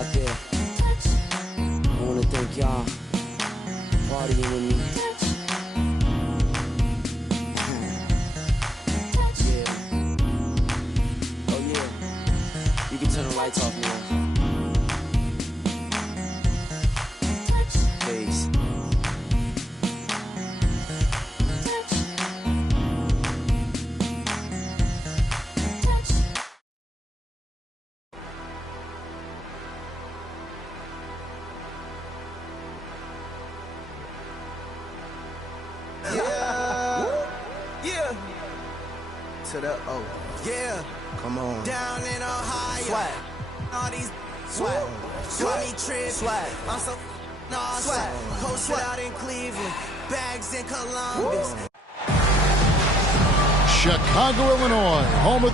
out there. I wanna thank y'all partying with me. Yeah. Oh yeah. You can turn the lights off now. Bass. Yeah. To the O. Yeah. Come on. Down in Ohio. Swag. All these swag. Swag. Trip. Swag. I'm so swag. Posted out in Cleveland. Bags in Columbus. Chicago, Illinois, home of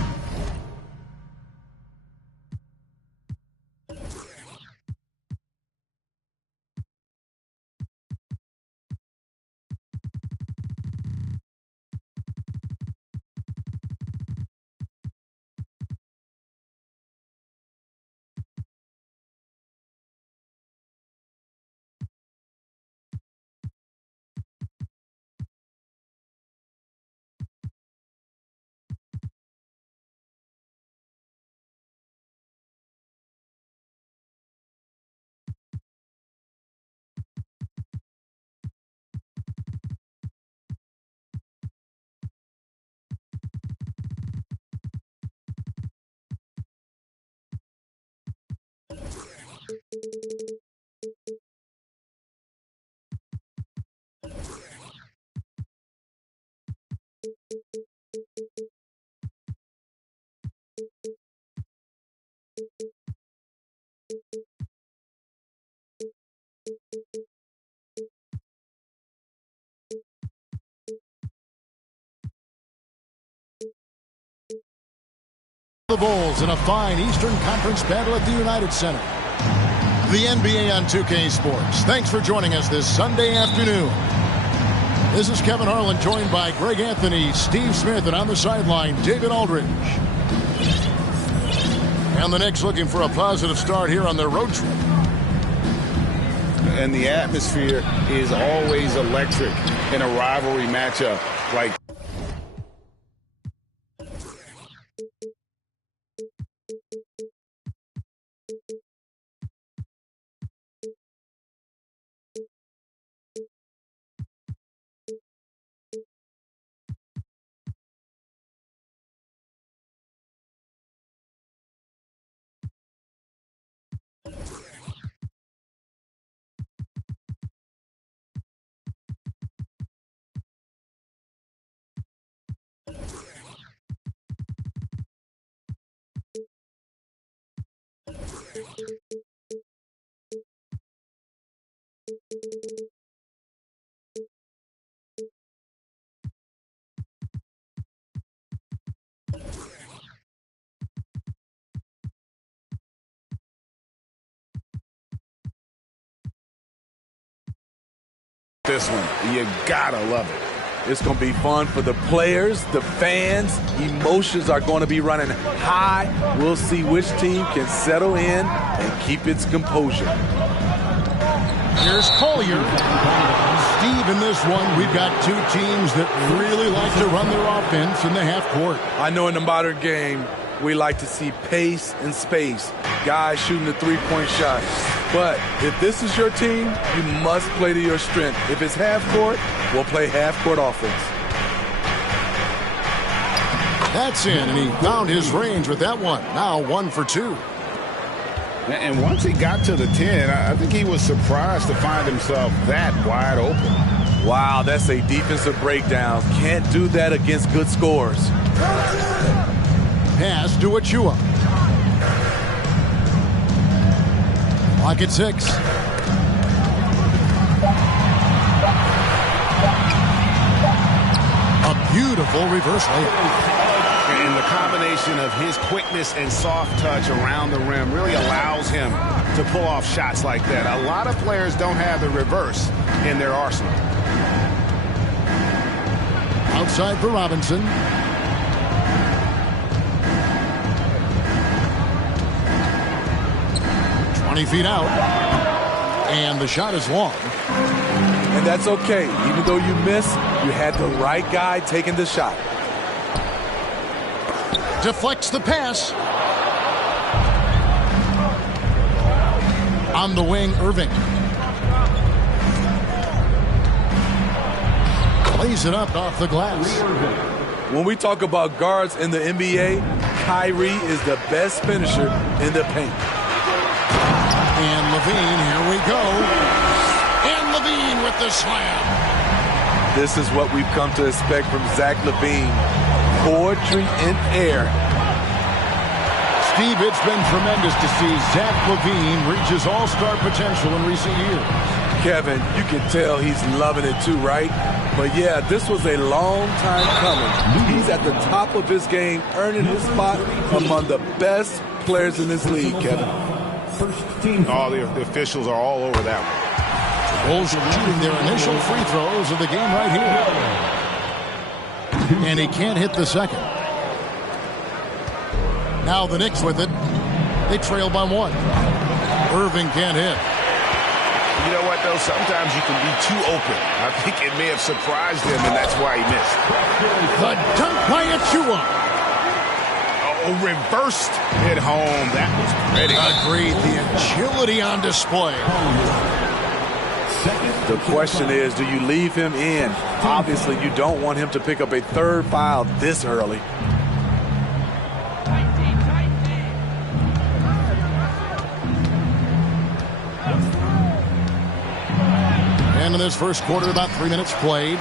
the Bulls in a fine Eastern Conference battle at the United Center. The NBA on 2K Sports. Thanks for joining us this Sunday afternoon. This is Kevin Harlan, joined by Greg Anthony, Steve Smith, and on the sideline, David Aldridge. And the Knicks looking for a positive start here on their road trip. And the atmosphere is always electric in a rivalry matchup like this one. You gotta love it. It's going to be fun for the players, the fans. Emotions are going to be running high. We'll see which team can settle in and keep its composure. Here's Collier. Steve, in this one, we've got two teams that really like to run their offense in the half court. I know in the modern game, we like to see pace and space, guys shooting the three-point shot. But if this is your team, you must play to your strength. If it's half court, we'll play half court offense. That's in, and he found his range with that one. Now 1 for 2. And once he got to the 10, I think he was surprised to find himself that wide open. Wow, that's a defensive breakdown. Can't do that against good scores. Pass to Achua. Clock at 6. A beautiful reverse layup. And the combination of his quickness and soft touch around the rim really allows him to pull off shots like that. A lot of players don't have the reverse in their arsenal. Outside for Robinson. 20 feet out. And the shot is long. And that's okay. Even though you miss, you had the right guy taking the shot. Deflects the pass. On the wing, Irving. Plays it up off the glass. When we talk about guards in the NBA, Kyrie is the best finisher in the paint. And LaVine, here we go. And LaVine with the slam. This is what we've come to expect from Zach LaVine. Poetry in air. Steve, it's been tremendous to see Zach LaVine reach his all-star potential in recent years. Kevin, you can tell he's loving it too, right? But yeah, this was a long time coming. He's at the top of his game, earning his spot among the best players in this league, Kevin. Oh, the officials are all over that one. Bulls are shooting their initial free throws of the game right here. And he can't hit the second. Now the Knicks with it. They trail by 1. Irving can't hit. You know what, though? Sometimes you can be too open. I think it may have surprised him, and that's why he missed. The dunk by Achua. Oh, reversed hit home. That was pretty. Agreed. The agility on display. The question is, do you leave him in? Obviously, you don't want him to pick up a third foul this early. And in this first quarter, about 3 minutes played.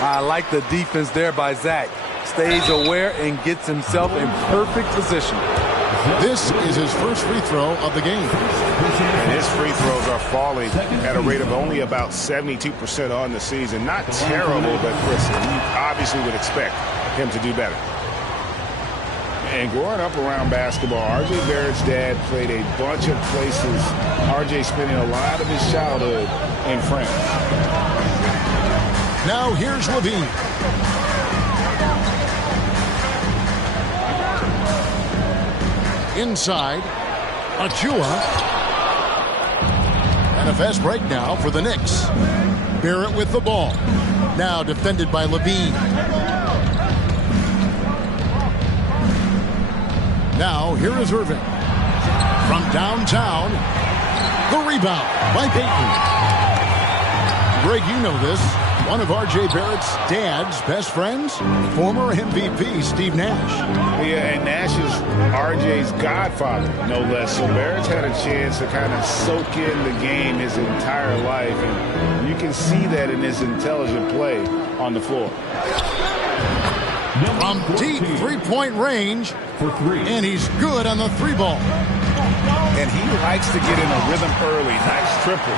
I like the defense there by Zach. Stays aware and gets himself in perfect position. This is his first free throw of the game. And his free throws are falling at a rate of only about 72% on the season. Not terrible, but listen, you obviously would expect him to do better. And growing up around basketball, R.J. Barrett's dad played a bunch of places. R.J. spending a lot of his childhood in France. Now here's LaVine. Inside, Achua. And a fast break now for the Knicks. Barrett with the ball. Now defended by LaVine. Now here is Irving. From downtown, the rebound by Payton. Greg, you know this. One of R.J. Barrett's dad's best friends, former MVP Steve Nash. Yeah, and Nash is R.J.'s godfather, no less. So Barrett's had a chance to kind of soak in the game his entire life, and you can see that in his intelligent play on the floor. From deep three-point range, and he's good on the three ball. And he likes to get in a rhythm early. Nice triple.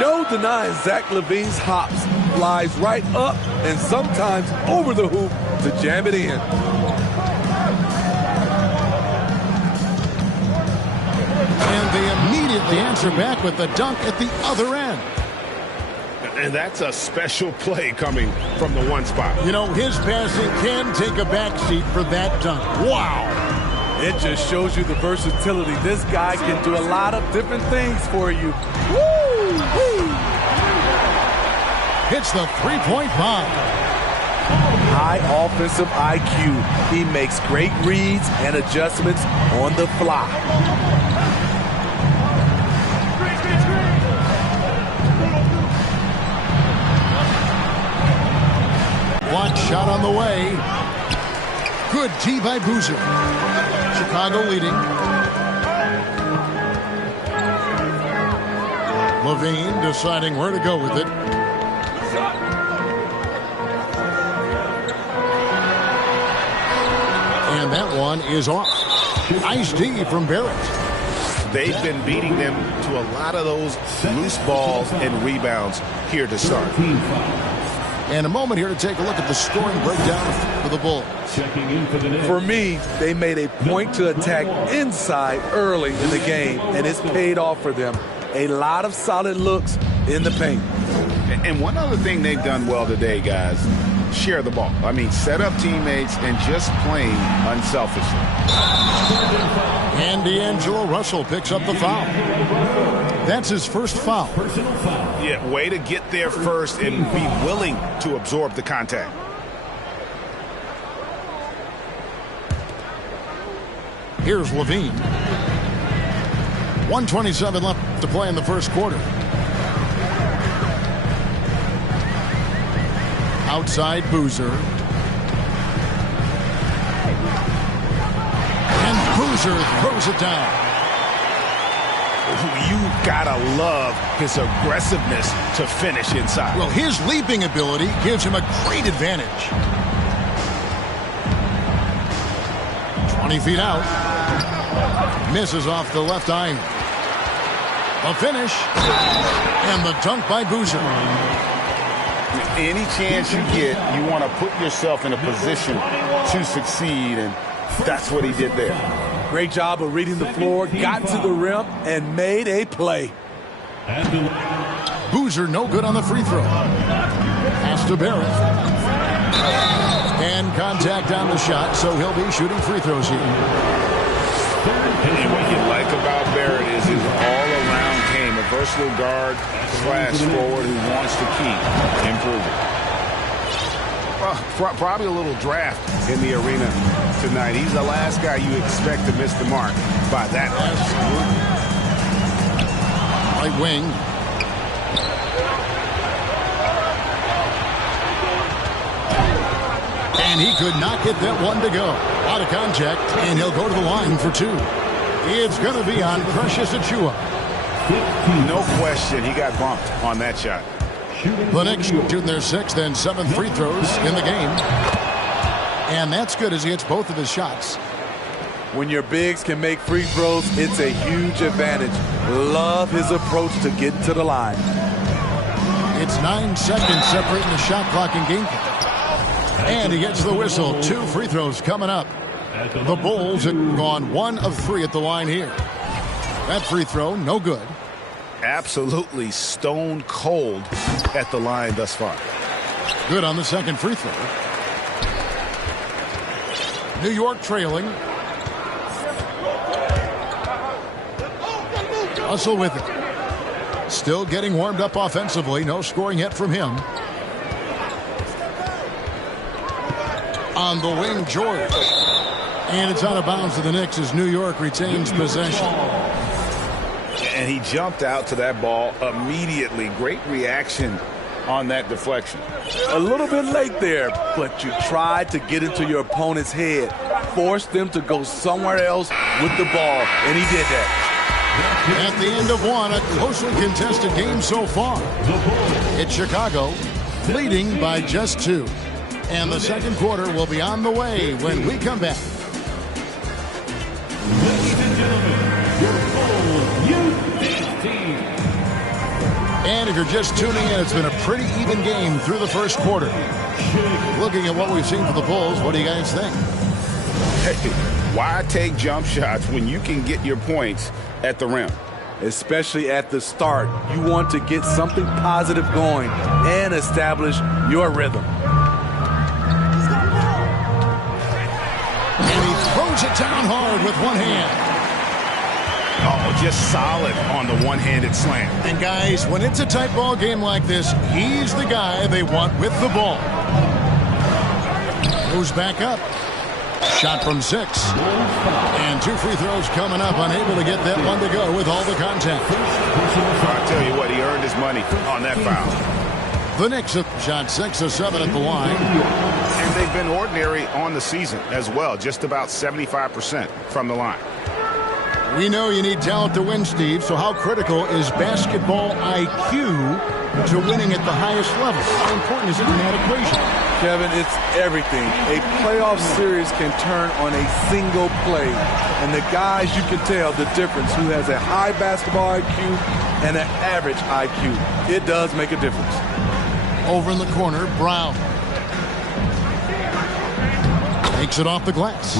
No denying Zach LaVine's hops. Flies right up and sometimes over the hoop to jam it in. And they immediately answer back with the dunk at the other end. And that's a special play coming from the one spot. You know, his passing can take a backseat for that dunk. Wow. It just shows you the versatility. This guy can do a lot of different things for you. Woo! Woo! Hits the three-point bomb. High offensive IQ. He makes great reads and adjustments on the fly. Block shot on the way. Good tee by Boozer. Chicago leading. LaVine deciding where to go with it. And that one is off. Nice D from Barrett. They've been beating them to a lot of those loose balls and rebounds here to start. And a moment here to take a look at the scoring breakdown for the Bulls. For me, they made a point to attack inside early in the game, and it's paid off for them. A lot of solid looks in the paint. And one other thing they've done well today, guys, share the ball. I mean, set up teammates and just playing unselfishly. And D'Angelo Russell picks up the foul. That's his first foul. Yeah, way to get there first and be willing to absorb the contact. Here's Levine. 1:27 left to play in the first quarter. Outside Boozer. And Boozer throws it down. You gotta love his aggressiveness to finish inside. Well, his leaping ability gives him a great advantage. 20 feet out. Misses off the left iron. A finish. And the dunk by Boozer. Any chance you get, you want to put yourself in a position to succeed, and that's what he did there. Great job of reading the floor, got to the rim, and made a play. Boozer no good on the free throw. Pass to Barrett. And contact on the shot, so he'll be shooting free throws here. And what you like about Barrett is his all-around game, a versatile guard / forward who wants to keep improving. Probably a little draft in the arena tonight. He's the last guy you expect to miss the mark by that much. Right wing. And he could not get that one to go. Out of contact, and he'll go to the line for two. It's going to be on Precious Achiuwa. No question, he got bumped on that shot. The Knicks shooting their 6th and 7th free throws in the game. And that's good as he hits both of his shots. When your bigs can make free throws, it's a huge advantage. Love his approach to getting to the line. It's 9 seconds separating the shot clock and game clock. And he gets the whistle. 2 free throws coming up. The Bulls have gone 1 of 3 at the line here. That free throw, no good. Absolutely stone cold at the line thus far. Good on the second free throw. New York trailing. Russell with it. Still getting warmed up offensively. No scoring yet from him. On the wing, George. And it's out of bounds to the Knicks as New York retains possession. And he jumped out to that ball immediately. Great reaction on that deflection. A little bit late there, but you tried to get into your opponent's head. Force them to go somewhere else with the ball, and he did that. At the end of one, a closely contested game so far. It's Chicago leading by just 2. And the second quarter will be on the way when we come back. Ladies and gentlemen, your Bulls Youth team. And if you're just tuning in, it's been a pretty even game through the first quarter. Looking at what we've seen for the Bulls, what do you guys think? Hey, why take jump shots when you can get your points at the rim? Especially at the start. You want to get something positive going and establish your rhythm. And he throws it down hard with one hand. Oh, just solid on the one-handed slam. And guys, when it's a tight ball game like this, he's the guy they want with the ball. Goes back up. Shot from 6. And 2 free throws coming up. Unable to get that one to go with all the contact. I'll tell you what, he earned his money on that foul. The Knicks have shot 6 of 7 at the line. And they've been ordinary on the season as well. Just about 75% from the line. We know you need talent to win, Steve, so how critical is basketball IQ to winning at the highest level? How important is it in that equation? Kevin, it's everything. A playoff series can turn on a single play. And the guys, you can tell the difference who has a high basketball IQ and an average IQ. It does make a difference. Over in the corner, Brown. Takes it off the glass.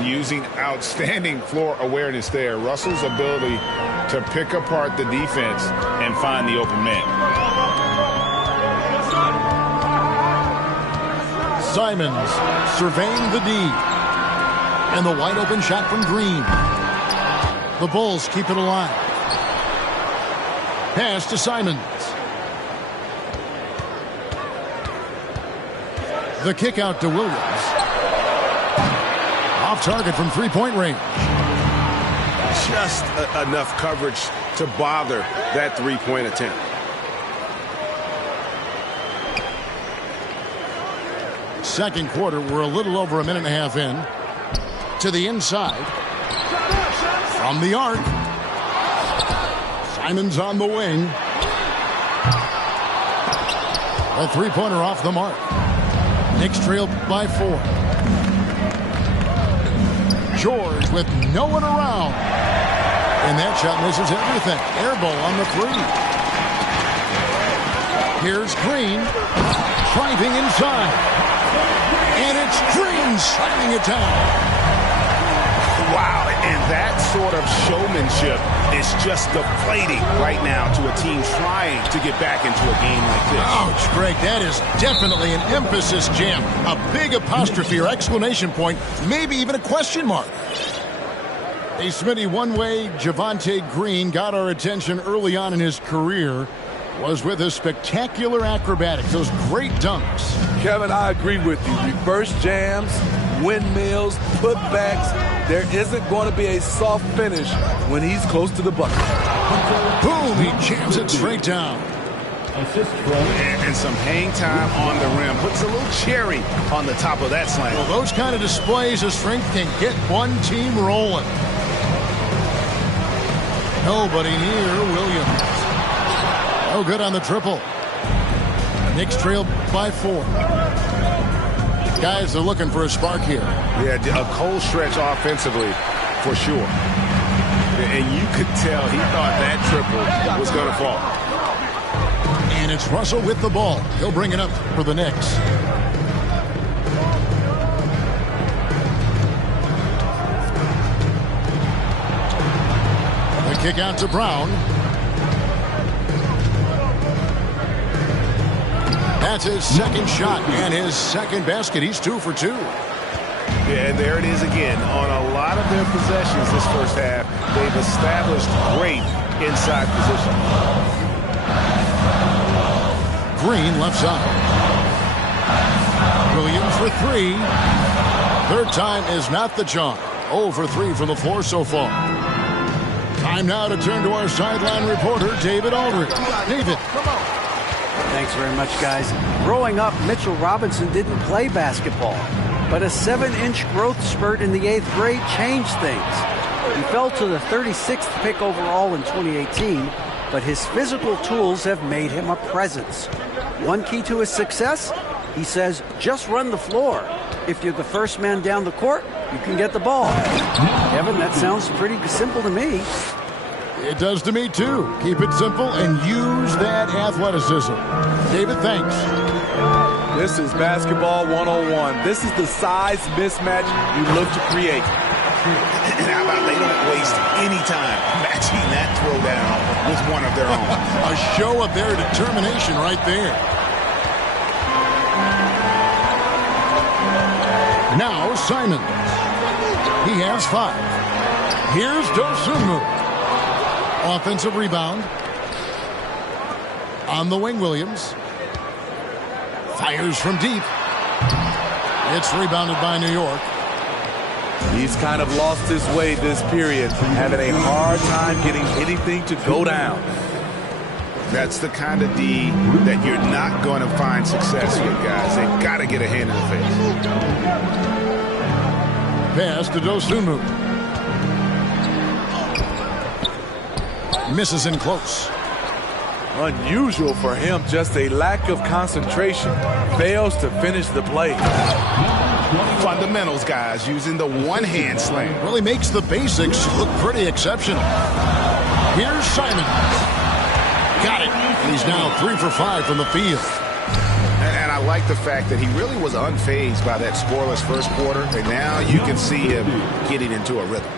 Using outstanding floor awareness there. Russell's ability to pick apart the defense and find the open man. Simons surveying the D. And the wide open shot from Green. The Bulls keep it alive. Pass to Simons. The kick out to Williams. Off target from three-point range. Just enough coverage to bother that three-point attempt. Second quarter, we're a little over a minute and a half in. To the inside. From the arc. Simons on the wing. A three-pointer off the mark. Knicks trail by 4. George with no one around. And that shot misses everything. Air ball on the 3. Here's Green. Driving inside. And it's Green slamming it down. Wow, and that sort of showmanship is just deflating right now to a team trying to get back into a game like this. Ouch, Greg, that is definitely an emphasis jam. A big apostrophe or exclamation point, maybe even a question mark. Hey, Smitty, one way Javonte Green got our attention early on in his career was with his spectacular acrobatics, those great dunks. Kevin, I agree with you. Reverse jams, windmills, putbacks. There isn't going to be a soft finish when he's close to the bucket. Boom, he jams it straight down. And some hang time on the rim. Puts a little cherry on the top of that slam. Well, those kind of displays of strength can get one team rolling. Nobody near Williams. No good on the triple. Knicks trail by 4. Guys are looking for a spark here. Yeah, a cold stretch offensively for sure. And you could tell he thought that triple was going to fall. And it's Russell with the ball. He'll bring it up for the Knicks. The kick out to Brown. That's his second shot and his second basket. He's 2 for 2. Yeah, and there it is again. On a lot of their possessions this first half, they've established great inside position. Green left side. Williams for 3. Third time is not the charm. 0 for 3 from the floor so far. Time now to turn to our sideline reporter, David Aldridge. David, come on. Thanks very much, guys. Growing up, Mitchell Robinson didn't play basketball, but a 7-inch growth spurt in the 8th grade changed things. He fell to the 36th pick overall in 2018, but his physical tools have made him a presence. One key to his success, he says, just run the floor. If you're the first man down the court, you can get the ball. Kevin, that sounds pretty simple to me. It does to me, too. Keep it simple and use that athleticism. David, thanks. This is basketball 101. This is the size mismatch you look to create. And how about they don't waste any time matching that throwdown with one of their own. A show of their determination right there. Now Simons. He has 5. Here's Dosunmu. Offensive rebound. On the wing, Williams. Fires from deep. It's rebounded by New York. He's kind of lost his way this period, having a hard time getting anything to go down. That's the kind of D that you're not going to find success with, guys. They got to get a hand in the face. Pass to Dosunmu. Misses in close. Unusual for him, just a lack of concentration. Fails to finish the play. Fundamentals, guys, using the one-hand slam. Really makes the basics look pretty exceptional. Here's Simons. Got it. He's now 3 for 5 from the field. And I like the fact that he really was unfazed by that scoreless first quarter, and now you can see him getting into a rhythm.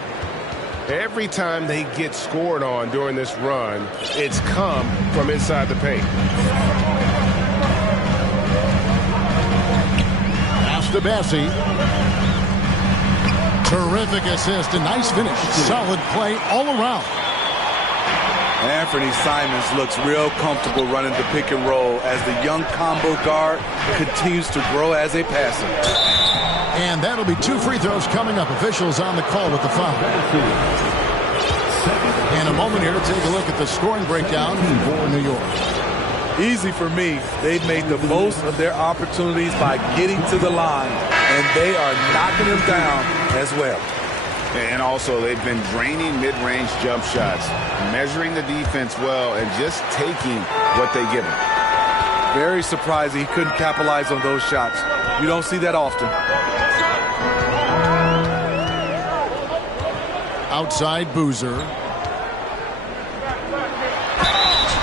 Every time they get scored on during this run, it's come from inside the paint. Pass to Bassie. Terrific assist, a nice finish. Solid play all around. Anthony Simons looks real comfortable running the pick and roll as the young combo guard continues to grow as a passer. And that'll be 2 free throws coming up. Officials on the call with the foul. In a moment here to take a look at the scoring breakdown for New York. Easy for me. They've made the most of their opportunities by getting to the line, and they are knocking them down as well. And also, they've been draining mid-range jump shots, measuring the defense well, and just taking what they give them. Very surprising he couldn't capitalize on those shots. You don't see that often. Outside Boozer.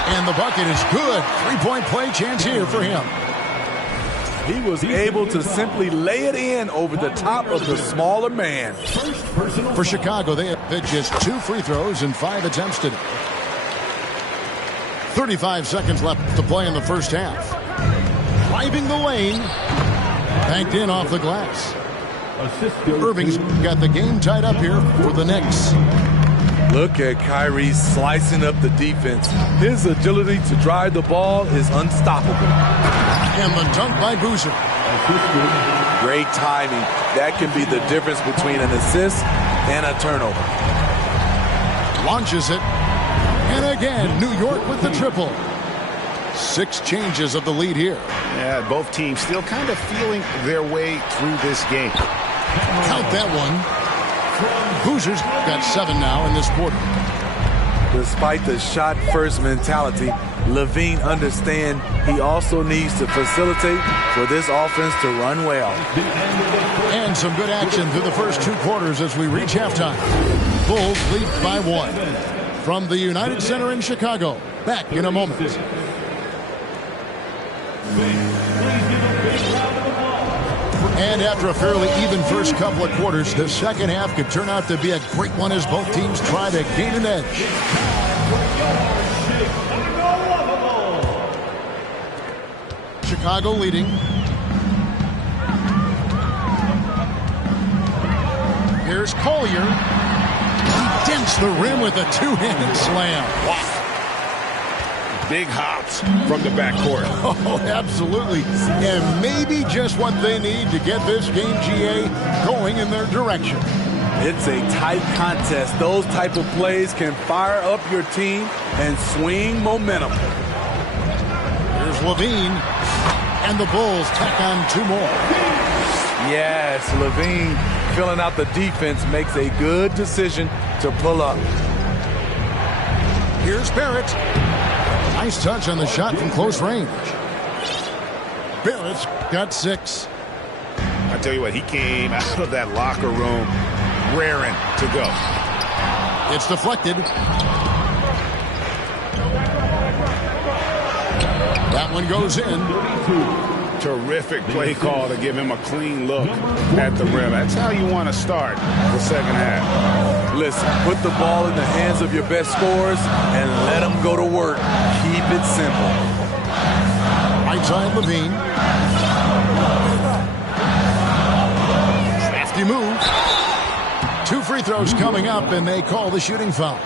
And the bucket is good. 3-point play chance here for him. He was able to simply lay it in over the top of the smaller man. For Chicago, they have hit just 2 free throws in 5 attempts today. 35 seconds left to play in the first half. Driving the lane. Banked in off the glass. Irving's got the game tied up here for the Knicks. Look at Kyrie slicing up the defense. His agility to drive the ball is unstoppable. And the dunk by Boozer. Great timing. That can be the difference between an assist and a turnover. Launches it. And again, New York with the triple. 6 changes of the lead here. Yeah, both teams still kind of feeling their way through this game. Count that one. Boozer's got 7 now in this quarter. Despite the shot-first mentality, Levine understands he also needs to facilitate for this offense to run well. And some good action through the first 2 quarters as we reach halftime. Bulls lead by 1. From the United Center in Chicago. Back in a moment. And after a fairly even first couple of quarters, the second half could turn out to be a great one as both teams try to gain an edge. Chicago leading. Here's Collier. He dents the rim with a 2-handed slam. Wow. Big hops from the backcourt. Oh, absolutely. And maybe just what they need to get this game, GA, going in their direction. It's a tight contest. Those type of plays can fire up your team and swing momentum. Here's Levine. And the Bulls tack on 2 more. Yes, Levine filling out the defense makes a good decision to pull up. Here's Barrett. Nice touch on the shot from close range. Barrett's got 6. I tell you what, he came out of that locker room raring to go. It's deflected. That one goes in. Terrific play call to give him a clean look at the rim. That's how you want to start the second half. Listen, put the ball in the hands of your best scorers and let them go to work. Keep it simple. Right side Levine. Crafty move. 2 free throws coming up, and they call the shooting foul.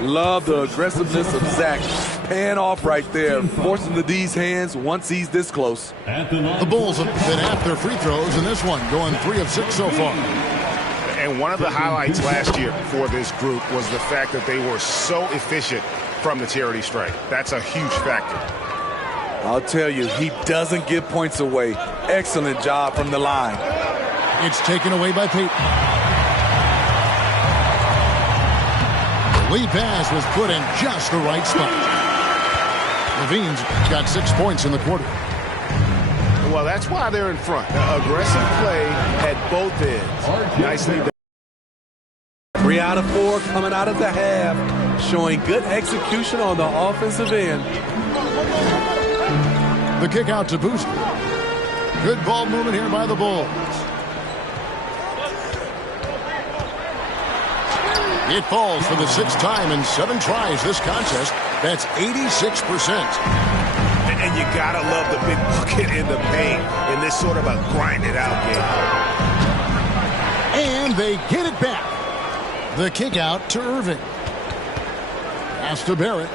Love the aggressiveness of Zach. Pan off right there, forcing the D's hands once he's this close. The Bulls have been half their free throws in this one, going 3 of 6 so far. And one of the highlights last year for this group was the fact that they were so efficient from the charity stripe. That's a huge factor. I'll tell you, he doesn't give points away. Excellent job from the line. It's taken away by Payton. The lead pass was put in just the right spot. Levine's got 6 points in the quarter. Well, that's why they're in front. Aggressive play at both ends. Nicely done. 3 out of 4 coming out of the half, showing good execution on the offensive end. The kick out to Boozer. Good ball movement here by the Bulls. It falls for the 6th time in 7 tries this contest. That's 86%. And you gotta love the big bucket in the paint in this sort of a grind-it-out game. And they get it back. The kick out to Irving. Pass to Barrett.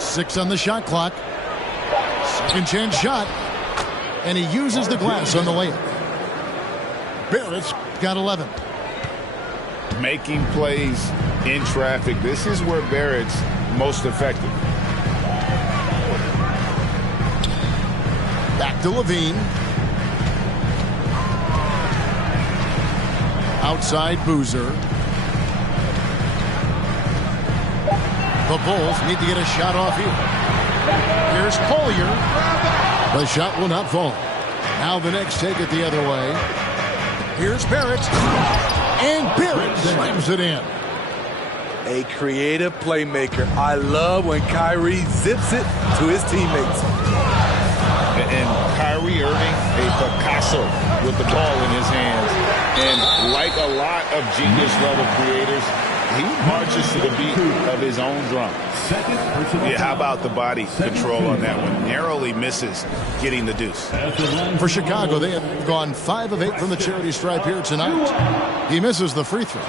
6 on the shot clock. Second chance shot. And he uses the glass on the layup. Barrett's got 11. Making plays in traffic. This is where Barrett's most effective. Back to Levine. Outside Boozer. The Bulls need to get a shot off here. Here's Collier. The shot will not fall. Now the Knicks take it the other way. Here's Barrett. And Barrett slams it in. A creative playmaker. I love when Kyrie zips it to his teammates. And Kyrie Irving, a Picasso with the ball in his hands. And like a lot of genius-level creators, he marches to the beat of his own drum. Yeah, how about the body control on that one? Narrowly misses getting the deuce. For Chicago, they have gone 5 of 8 from the charity stripe here tonight. He misses the free throw.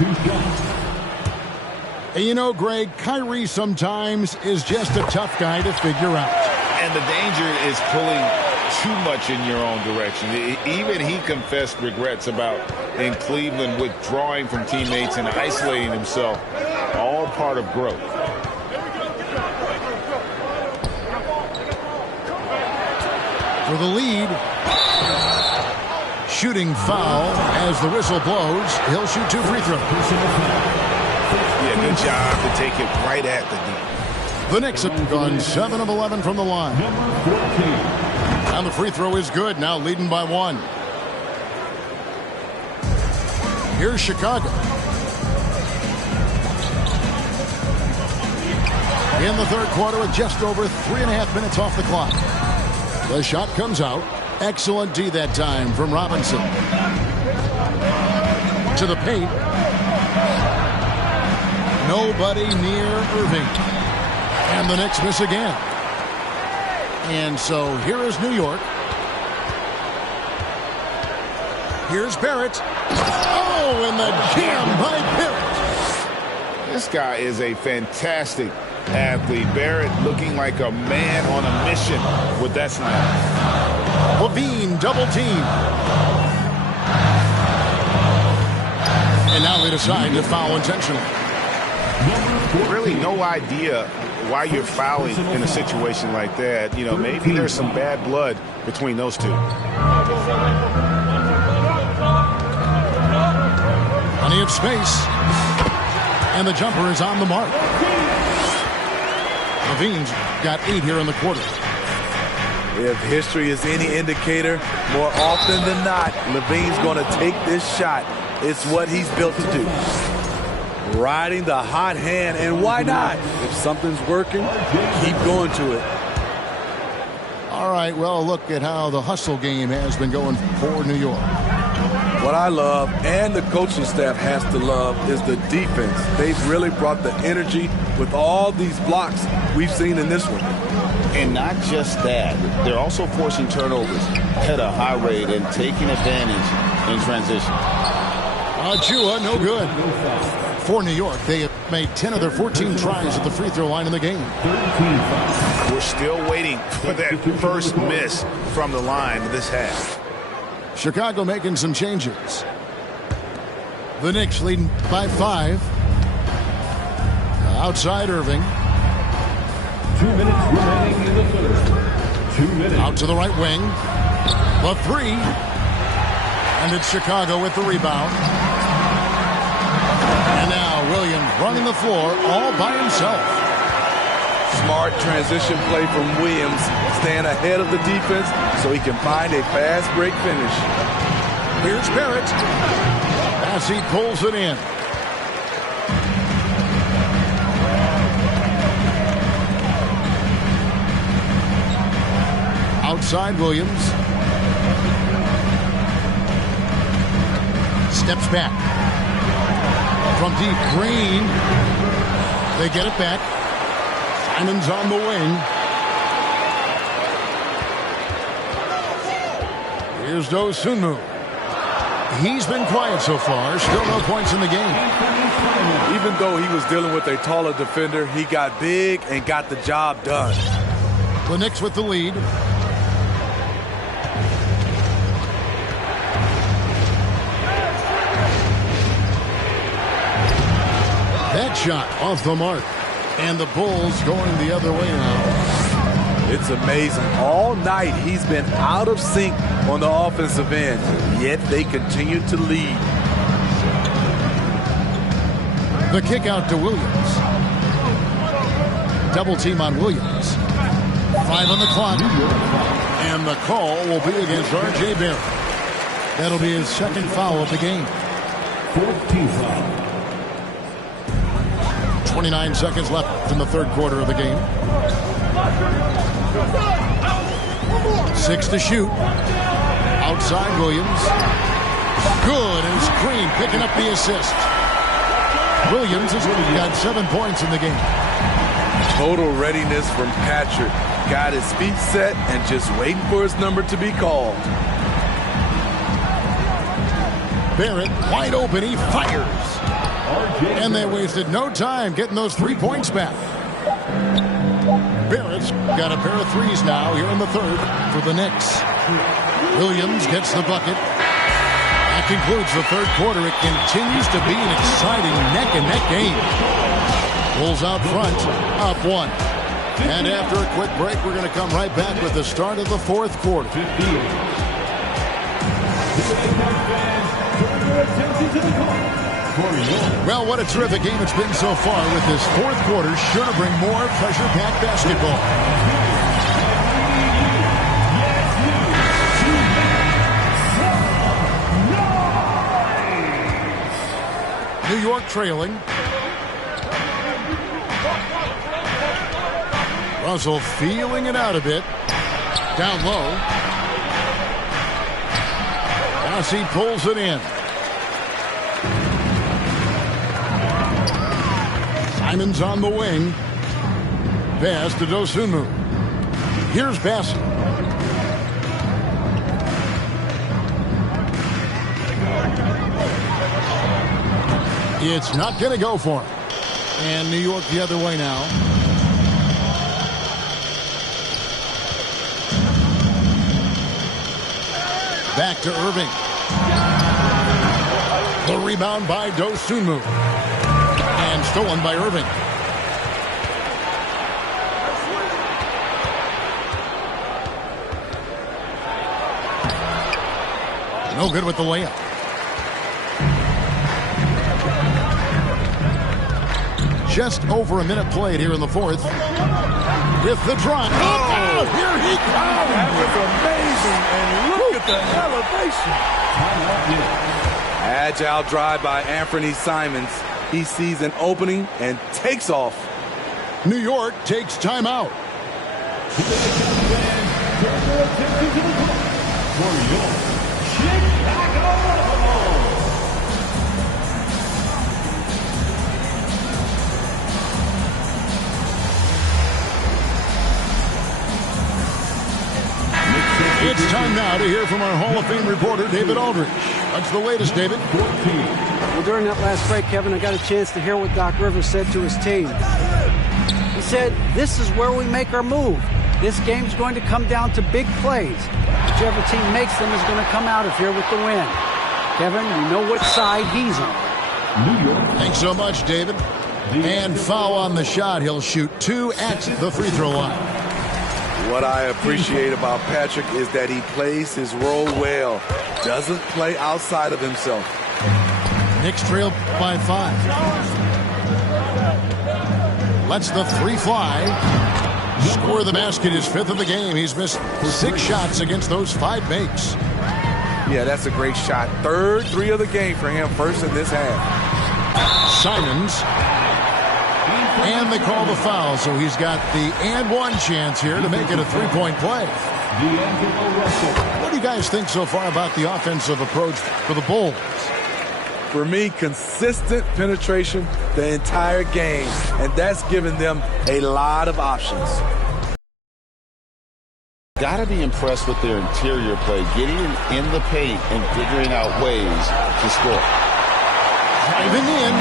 And you know, Greg, Kyrie sometimes is just a tough guy to figure out. And the danger is pulling too much in your own direction. Even he confessed regrets about in Cleveland withdrawing from teammates and isolating himself. All part of growth. For the lead. Shooting foul as the whistle blows. He'll shoot 2 free throws. Yeah, good job to take it right at the D. The Knicks have gone 7 of 11 from the line. And the free throw is good, now leading by 1. Here's Chicago. In the third quarter with just over 3.5 minutes off the clock. The shot comes out. Excellent D that time from Robinson. To the paint. Nobody near Irving. And the Knicks miss again. And so here is New York. Here's Barrett. Oh, and the jam by Barrett. This guy is a fantastic athlete. Barrett looking like a man on a mission with that slam. Levine double team. And now they decide to foul intentionally. Really no idea why you're fouling in a situation like that. You know, maybe there's some bad blood between those two. Plenty of space. And the jumper is on the mark. Levine's got 8 here in the quarter. If history is any indicator, more often than not, Levine's going to take this shot. It's what he's built to do. Riding the hot hand, and why not? If something's working, keep going to it. All right, well, look at how the hustle game has been going for New York. What I love, and the coaching staff has to love, is the defense. They've really brought the energy with all these blocks we've seen in this one. And not just that, they're also forcing turnovers at a high rate and taking advantage in transition. Achua, no good. For New York, they have made 10 of their 14 tries at the free throw line in the game. We're still waiting for that first miss from the line this half. Chicago making some changes. The Knicks leading by 5. Outside Irving. 2 minutes remaining in the third. 2 minutes. Out to the right wing. The 3. And it's Chicago with the rebound. And now Williams running the floor all by himself. Smart transition play from Williams, staying ahead of the defense so he can find a fast break finish. Here's Barrett. As he pulls it in. Outside Williams. Steps back. From deep, Green. They get it back. Simon's on the wing. Here's Dosunmu. He's been quiet so far. Still no points in the game. Even though he was dealing with a taller defender, he got big and got the job done. The Knicks with the lead. That shot off the mark. And the Bulls going the other way now. It's amazing. All night he's been out of sync on the offensive end, yet they continue to lead. The kick out to Williams. Double team on Williams. 5 on the clock. And the call will be against R.J. Barrett. That'll be his second foul of the game. 14th foul. 29 seconds left in the third quarter of the game. 6 to shoot. Outside Williams. Good, and Screen picking up the assist. Williams has got 7 points in the game. Total readiness from Patrick. Got his feet set and just waiting for his number to be called. Barrett wide open. He fires. And they wasted no time getting those 3 points back. Barrett's got a pair of threes now here in the third for the Knicks. Williams gets the bucket. That concludes the third quarter. It continues to be an exciting neck-and-neck game. Bulls out front, up 1. And after a quick break, we're going to come right back with the start of the fourth quarter. Well, what a terrific game it's been so far, with this fourth quarter sure to bring more pressure-packed basketball. New York trailing. Russell feeling it out a bit. Down low. As he pulls it in. Simons on the wing. Pass to Dosunmu. Here's Bassett. It's not going to go for him. And New York the other way now. Back to Irving. The rebound by Dosunmu. And stolen by Irving. No good with the layup. Just over a minute played here in the fourth. With the drive. Oh, here he comes. That was amazing. And look at the elevation. Agile drive by Anthony Simons. He sees an opening and takes off. New York takes timeout. It's time now to hear from our Hall of Fame reporter, David Aldridge. What's the latest, David? Well, during that last break, Kevin, I got a chance to hear what Doc Rivers said to his team. He said, this is where we make our move. This game's going to come down to big plays. Whichever team makes them is going to come out of here with the win. Kevin, you know what side he's on. Thanks so much, David. And foul on the shot. He'll shoot 2 at the free throw line. What I appreciate about Patrick is that he plays his role well. Doesn't play outside of himself. Knicks trail by 5. Lets the 3 fly. Score the basket, his 5th of the game. He's missed 6 shots against those 5 makes. Yeah, that's a great shot. 3rd 3 of the game for him, first in this half. Simons. And they call the foul, so he's got the and one chance here to make it a 3-point play. What do you guys think so far about the offensive approach for the Bulls? For me, consistent penetration the entire game, and that's given them a lot of options. Got to be impressed with their interior play, getting in the paint and figuring out ways to score. Driving in.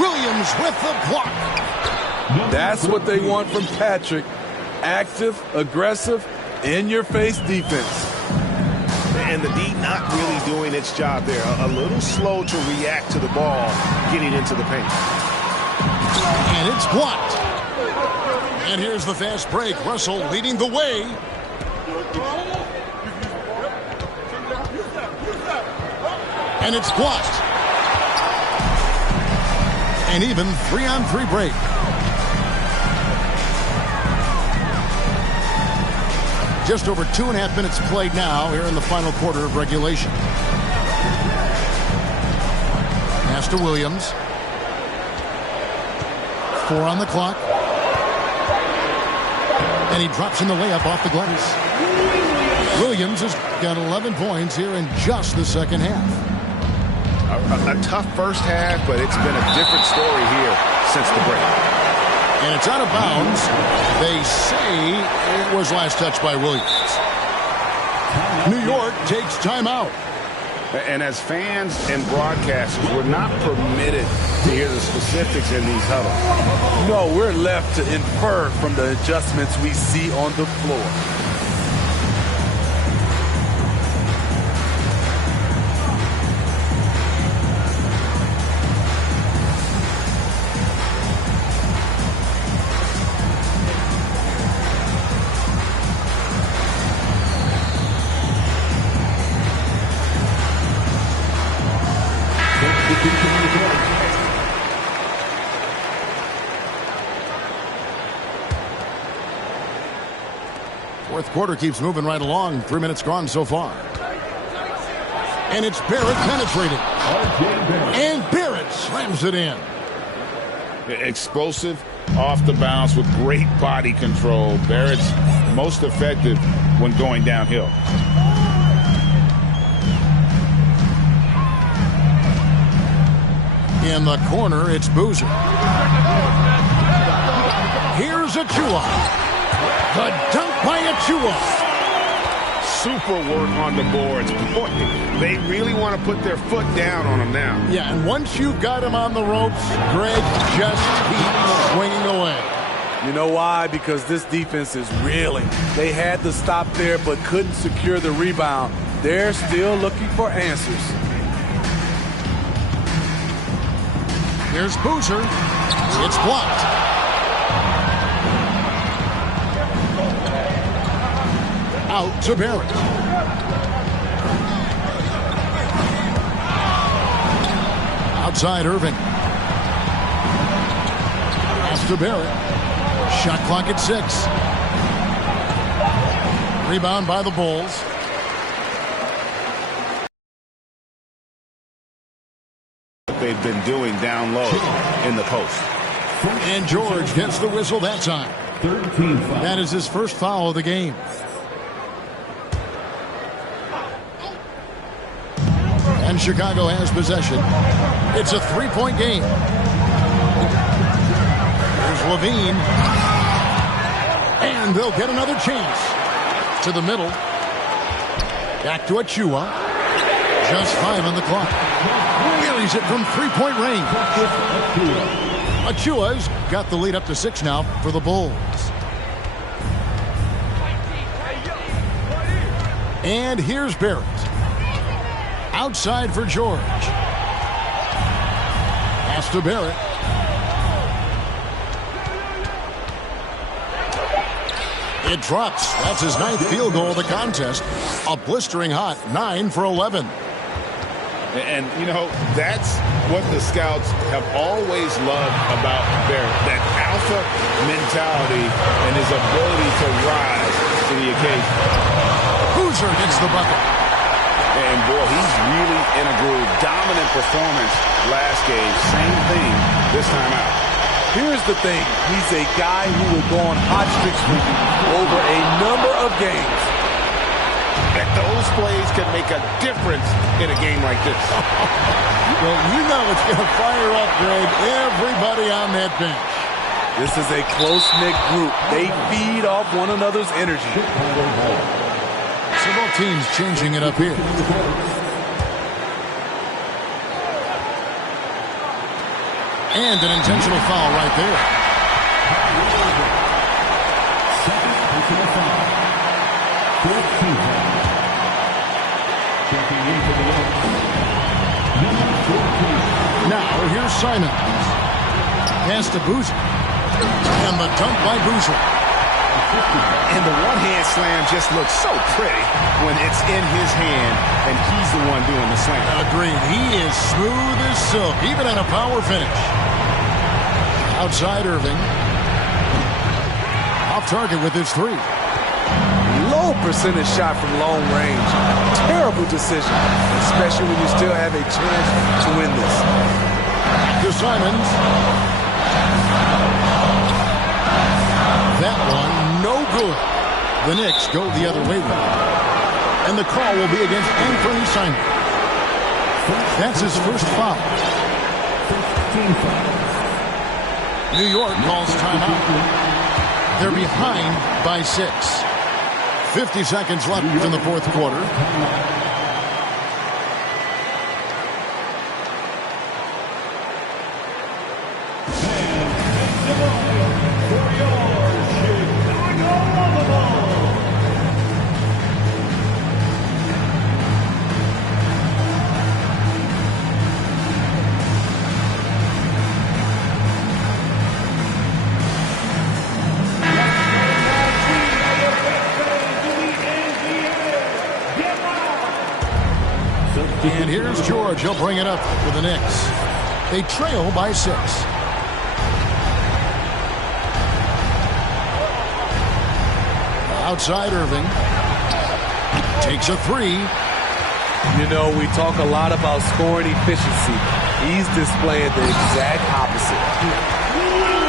Williams with the block. That's what they want from Patrick. Active, aggressive, in-your-face defense. And the D not really doing its job there. A little slow to react to the ball getting into the paint. And it's blocked. And here's the fast break. Russell leading the way. And it's blocked. An even 3-on-3 break. Just over 2.5 minutes played now here in the final quarter of regulation. Pass to Williams. 4 on the clock. And he drops in the layup off the glass. Williams has got 11 points here in just the second half. A tough first half, but it's been a different story here since the break. And it's out of bounds. They say it was last touched by Williams. New York takes timeout. And as fans and broadcasters, we're not permitted to hear the specifics in these huddles. No, we're left to infer from the adjustments we see on the floor. Fourth quarter keeps moving right along. 3 minutes gone so far. And it's Barrett penetrating. And Barrett slams it in. Explosive off the bounce with great body control. Barrett's most effective when going downhill. In the corner, it's Boozer. Here's Achua. The dunk by Achua. Super work on the boards. Boy, they really want to put their foot down on him now. Yeah, and once you've got him on the ropes, Greg just keeps swinging away. You know why? Because this defense is reeling. They had to stop there but couldn't secure the rebound. They're still looking for answers. Here's Boozer. It's blocked. Out to Barrett. Outside Irving. Pass to Barrett. Shot clock at 6. Rebound by the Bulls. They've been doing down low in the post. And George gets the whistle that time. That is his first foul of the game. And Chicago has possession. It's a 3-point game. Here's Levine. And they'll get another chance. To the middle. Back to Achua. Just 5 on the clock. Carries it from 3-point range. Achua's got the lead up to 6 now for the Bulls. And here's Barrett. Outside for George. Pass to Barrett. It drops. That's his 9th field goal of the contest. A blistering hot 9 for 11. And, you know, that's what the scouts have always loved about Barrett. That alpha mentality and his ability to rise to the occasion. Boozer gets the bucket. And, boy, he's really in a groove. Dominant performance last game. Same thing this time out. Here's the thing. He's a guy who will go on hot streaks for you over a number of games. And those plays can make a difference in a game like this. Well, you know it's going to fire up, Greg, everybody on that bench. This is a close-knit group. They feed off one another's energy. So both teams changing it up here. And an intentional foul right there. Second personal foul. 14. Checking in for the Knicks. Number 14. Now here's Simons. Pass to Boozer. And the dunk by Boozer. And the one-hand slam just looks so pretty when it's in his hand and he's the one doing the slam. Agreed. He is smooth as silk, even at a power finish. Outside Irving. Off target with his three. Low percentage shot from long range. Terrible decision, especially when you still have a chance to win this. To Simons. That one, no good. The Knicks go the other way with it. And the call will be against Anthony Simons. That's his first foul. New York calls timeout. They're behind by 6. 50 seconds left in the fourth quarter. And here's George. He'll bring it up for the Knicks. They trail by 6. Outside Irving. Takes a three. You know, we talk a lot about scoring efficiency. He's displaying the exact opposite.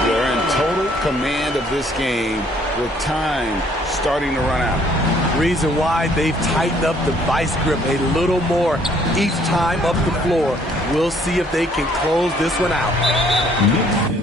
They're in total command of this game with time starting to run out. Reason why they've tightened up the vice grip a little more each time up the floor. We'll see if they can close this one out.